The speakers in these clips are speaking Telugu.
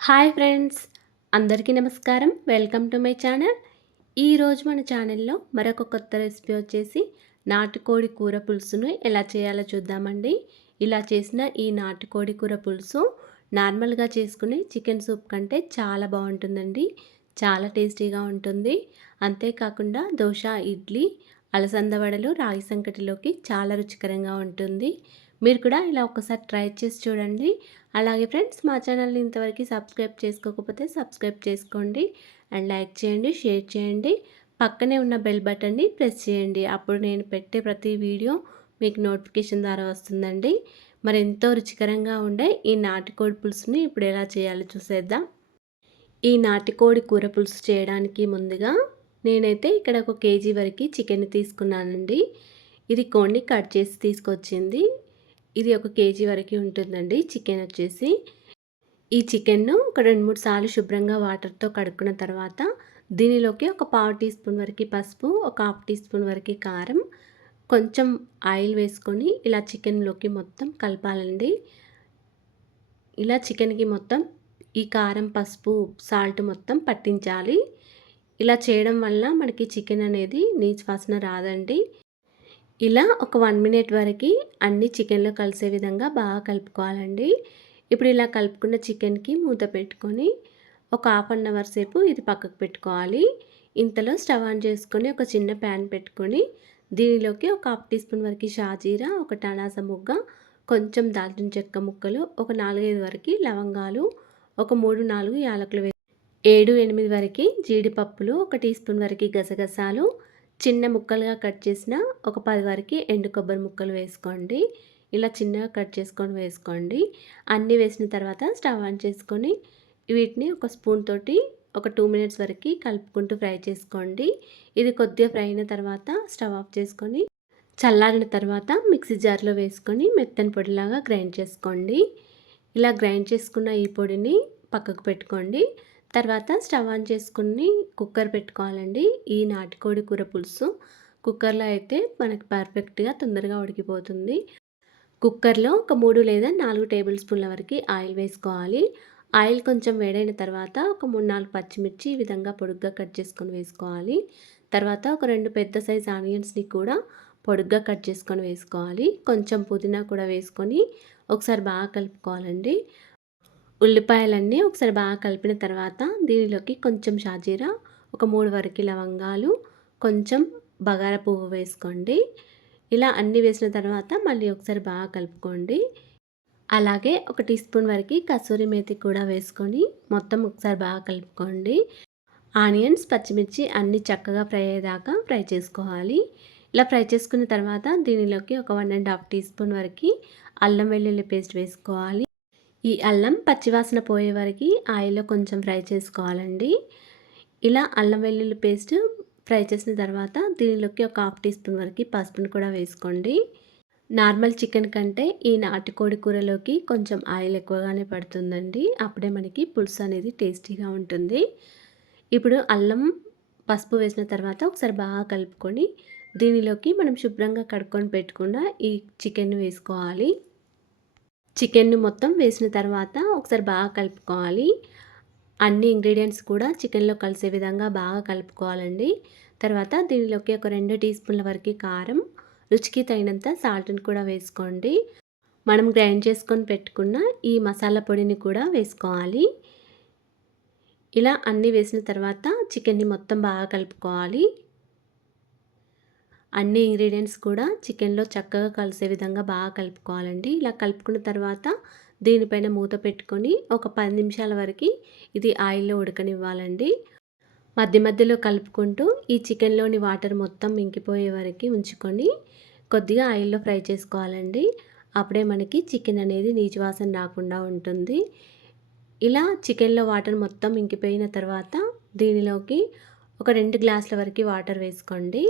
హాయ్ ఫ్రెండ్స్ అందరికీ నమస్కారం. Welcome to my channel. ఈరోజు మన ఛానల్లో మరొక కొత్త రెసిపీ వచ్చేసి నాటుకోడి కూర పులుసును ఎలా చేయాలో చూద్దామండి. ఇలా చేసిన ఈ నాటుకోడి కూర పులుసు నార్మల్గా చేసుకునే చికెన్ సూప్ కంటే చాలా బాగుంటుందండి. చాలా టేస్టీగా ఉంటుంది. అంతేకాకుండా దోశ ఇడ్లీ అలసంద వడలు రాగి సంకటిలోకి చాలా రుచికరంగా ఉంటుంది. మీరు కూడా ఇలా ఒకసారి ట్రై చేసి చూడండి. అలాగే ఫ్రెండ్స్ మా ఛానల్ని ఇంతవరకు సబ్స్క్రైబ్ చేసుకోకపోతే సబ్స్క్రైబ్ చేసుకోండి. అండ్ లైక్ చేయండి షేర్ చేయండి. పక్కనే ఉన్న బెల్ బటన్ని ప్రెస్ చేయండి. అప్పుడు నేను పెట్టే ప్రతి వీడియో మీకు నోటిఫికేషన్ ద్వారా వస్తుందండి. మరి ఎంతో రుచికరంగా ఉండే ఈ నాటికోడి పులుసుని ఇప్పుడు ఎలా చేయాలో చూసేద్దాం. ఈ నాటికోడి కూర పులుసు చేయడానికి ముందుగా నేనైతే ఇక్కడ ఒక కేజీ వరకు చికెన్ తీసుకున్నానండి. ఇది కోడిని కట్ చేసి తీసుకొచ్చింది. ఇది ఒక కేజీ వరకు ఉంటుందండి. చికెన్ వచ్చేసి ఈ చికెన్ను ఒక రెండు మూడు సార్లు శుభ్రంగా వాటర్తో కడుక్కున్న తర్వాత దీనిలోకి ఒక పావు టీ స్పూన్ వరకు పసుపు ఒక హాఫ్ టీ స్పూన్ వరకు కారం కొంచెం ఆయిల్ వేసుకొని ఇలా చికెన్లోకి మొత్తం కలపాలండి. ఇలా చికెన్కి మొత్తం ఈ కారం పసుపు సాల్ట్ మొత్తం పట్టించాలి. ఇలా చేయడం వల్ల మనకి చికెన్ అనేది నీచు వాసన రాదండి. ఇలా ఒక వన్ మినిట్ వరకు అన్ని చికెన్లో కలిసే విధంగా బాగా కలుపుకోవాలండి. ఇప్పుడు ఇలా కలుపుకున్న చికెన్కి మూత పెట్టుకొని ఒక హాఫ్ అన్ అవర్ సేపు ఇది పక్కకు పెట్టుకోవాలి. ఇంతలో స్టవ్ ఆన్ చేసుకొని ఒక చిన్న ప్యాన్ పెట్టుకొని దీనిలోకి ఒక హాఫ్ టీ స్పూన్ వరకు షాజీరా ఒక టనాస ముగ్గ కొంచెం దాల్చిన చెక్క ముక్కలు ఒక నాలుగైదు వరకు లవంగాలు ఒక మూడు నాలుగు యాలకులు ఏడు ఎనిమిది వరకు జీడిపప్పులు ఒక టీ స్పూన్ వరకు గసగసాలు చిన్న ముక్కలుగా కట్ చేసిన ఒక పది వరకు ఎండు కొబ్బరి ముక్కలు వేసుకోండి. ఇలా చిన్నగా కట్ చేసుకొని వేసుకోండి. అన్నీ వేసిన తర్వాత స్టవ్ ఆన్ చేసుకొని వీటిని ఒక స్పూన్ తోటి ఒక టూ మినిట్స్ వరకు కలుపుకుంటూ ఫ్రై చేసుకోండి. ఇది కొద్దిగా ఫ్రై అయిన తర్వాత స్టవ్ ఆఫ్ చేసుకొని చల్లారిన తర్వాత మిక్సీ జార్లో వేసుకొని మెత్తని పొడిలాగా గ్రైండ్ చేసుకోండి. ఇలా గ్రైండ్ చేసుకున్న ఈ పొడిని పక్కకు పెట్టుకోండి. తర్వాత స్టవ్ ఆన్ చేసుకుని కుక్కర్ పెట్టుకోవాలండి. ఈ నాటుకోడి కూర పులుసు కుక్కర్లో అయితే మనకి పర్ఫెక్ట్గా తొందరగా ఉడికిపోతుంది. కుక్కర్లో ఒక మూడు లేదా నాలుగు టేబుల్ స్పూన్ల వరకు ఆయిల్ వేసుకోవాలి. ఆయిల్ కొంచెం వేడైన తర్వాత ఒక మూడు నాలుగు పచ్చిమిర్చి ఈ విధంగా పొడుగ్గా కట్ చేసుకొని వేసుకోవాలి. తర్వాత ఒక రెండు పెద్ద సైజ్ ఆనియన్స్ని కూడా పొడుగ్గా కట్ చేసుకొని వేసుకోవాలి. కొంచెం పుదీనా కూడా వేసుకొని ఒకసారి బాగా కలుపుకోవాలండి. ఉల్లిపాయలన్నీ ఒకసారి బాగా కలిపిన తర్వాత దీనిలోకి కొంచెం షాజీరా ఒక మూడు వరకు లవంగాలు కొంచెం బగార పువ్వు వేసుకోండి. ఇలా అన్నీ వేసిన తర్వాత మళ్ళీ ఒకసారి బాగా కలుపుకోండి. అలాగే ఒక టీ స్పూన్ వరకు కసూరి మేతి కూడా వేసుకొని మొత్తం ఒకసారి బాగా కలుపుకోండి. ఆనియన్స్ పచ్చిమిర్చి అన్నీ చక్కగా ఫ్రై అయ్యేదాకా ఫ్రై చేసుకోవాలి. ఇలా ఫ్రై చేసుకున్న తర్వాత దీనిలోకి ఒక one and half teaspoon వరకు అల్లం వెల్లుల్లి పేస్ట్ వేసుకోవాలి. ఈ అల్లం పచ్చివాసన పోయే వరకు ఆయిల్లో కొంచెం ఫ్రై చేసుకోవాలండి. ఇలా అల్లం వెల్లుల్లి పేస్ట్ ఫ్రై చేసిన తర్వాత దీనిలోకి ఒక హాఫ్ టీ స్పూన్ వరకు పసుపును కూడా వేసుకోండి. నార్మల్ చికెన్ కంటే ఈ నాటుకోడి కూరలోకి కొంచెం ఆయిల్ ఎక్కువగానే పడుతుందండి. అప్పుడే మనకి పులుసు అనేది టేస్టీగా ఉంటుంది. ఇప్పుడు అల్లం పసుపు వేసిన తర్వాత ఒకసారి బాగా కలుపుకొని దీనిలోకి మనం శుభ్రంగా కడుక్కొని పెట్టుకున్న ఈ చికెన్ వేసుకోవాలి. చికెన్ను మొత్తం వేసిన తర్వాత ఒకసారి బాగా కలుపుకోవాలి. అన్ని ఇంగ్రీడియంట్స్ కూడా చికెన్లో కలిసే విధంగా బాగా కలుపుకోవాలండి. తర్వాత దీనిలోకి ఒక రెండు టీ స్పూన్ల వరకు కారం రుచికి తగినంత సాల్ట్ని కూడా వేసుకోండి. మనం గ్రైండ్ చేసుకొని పెట్టుకున్న ఈ మసాలా పొడిని కూడా వేసుకోవాలి. ఇలా అన్నీ వేసిన తర్వాత చికెన్ని మొత్తం బాగా కలుపుకోవాలి. అన్ని ఇంగ్రీడియంట్స్ కూడా చికెన్లో చక్కగా కలిసే విధంగా బాగా కలుపుకోవాలండి. ఇలా కలుపుకున్న తర్వాత దీనిపైన మూత పెట్టుకొని ఒక పది నిమిషాల వరకు ఇది ఆయిల్లో ఉడకనివ్వాలండి. మధ్య మధ్యలో కలుపుకుంటూ ఈ చికెన్లోని వాటర్ మొత్తం ఇంకిపోయే వరకు ఉంచుకొని కొద్దిగా ఆయిల్లో ఫ్రై చేసుకోవాలండి. అప్పుడే మనకి చికెన్ అనేది నీచు వాసన రాకుండా ఉంటుంది. ఇలా చికెన్లో వాటర్ మొత్తం ఇంకిపోయిన తర్వాత దీనిలోకి ఒక రెండు గ్లాసుల వరకు వాటర్ వేసుకోండి.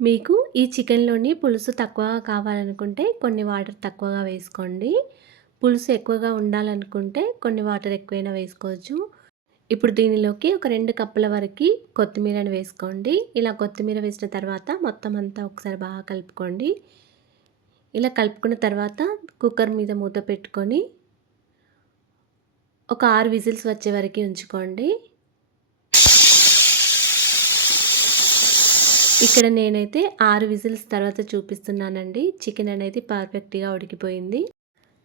మీకు ఈ చికెన్లోని పులుసు తక్కువగా కావాలనుకుంటే కొన్ని వాటర్ తక్కువగా వేసుకోండి. పులుసు ఎక్కువగా ఉండాలనుకుంటే కొన్ని వాటర్ ఎక్కువైనా వేసుకోవచ్చు. ఇప్పుడు దీనిలోకి ఒక రెండు కప్పుల వరకు కొత్తిమీరని వేసుకోండి. ఇలా కొత్తిమీర వేసిన తర్వాత మొత్తం అంతా ఒకసారి బాగా కలుపుకోండి. ఇలా కలుపుకున్న తర్వాత కుక్కర్ మీద మూత పెట్టుకొని ఒక ఆరు విజిల్స్ వచ్చే వరకు ఉంచుకోండి. ఇక్కడ నేనైతే ఆరు విజిల్స్ తర్వాత చూపిస్తున్నానండి. చికెన్ అనేది పర్ఫెక్ట్గా ఉడికిపోయింది.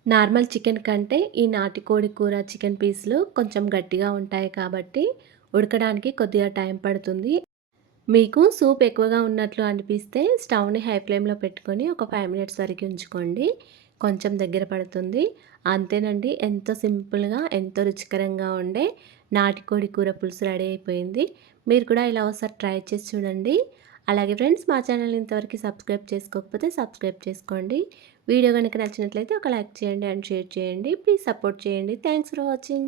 నార్మల్ చికెన్ కంటే ఈ నాటికోడి కూర చికెన్ పీసులు కొంచెం గట్టిగా ఉంటాయి కాబట్టి ఉడకడానికి కొద్దిగా టైం పడుతుంది. మీకు సూప్ ఎక్కువగా ఉన్నట్లు అనిపిస్తే స్టవ్ని హై ఫ్లేమ్లో పెట్టుకొని ఒక ఫైవ్ మినిట్స్ వరకు ఉంచుకోండి. కొంచెం దగ్గర పడుతుంది. అంతేనండి ఎంతో సింపుల్గా ఎంతో రుచికరంగా ఉండే నాటికోడి కూర పులుసు రెడీ అయిపోయింది. మీరు కూడా ఇలా ఒకసారి ట్రై చేసి చూడండి. అలాగే ఫ్రెండ్స్ మా ఛానల్ ఇంతవరకు సబ్స్క్రైబ్ చేసుకోకపోతే సబ్స్క్రైబ్ చేసుకోండి. వీడియో కనుక నచ్చినట్లయితే ఒక లైక్ చేయండి అండ్ షేర్ చేయండి. ప్లీజ్ సపోర్ట్ చేయండి. Thanks for watching.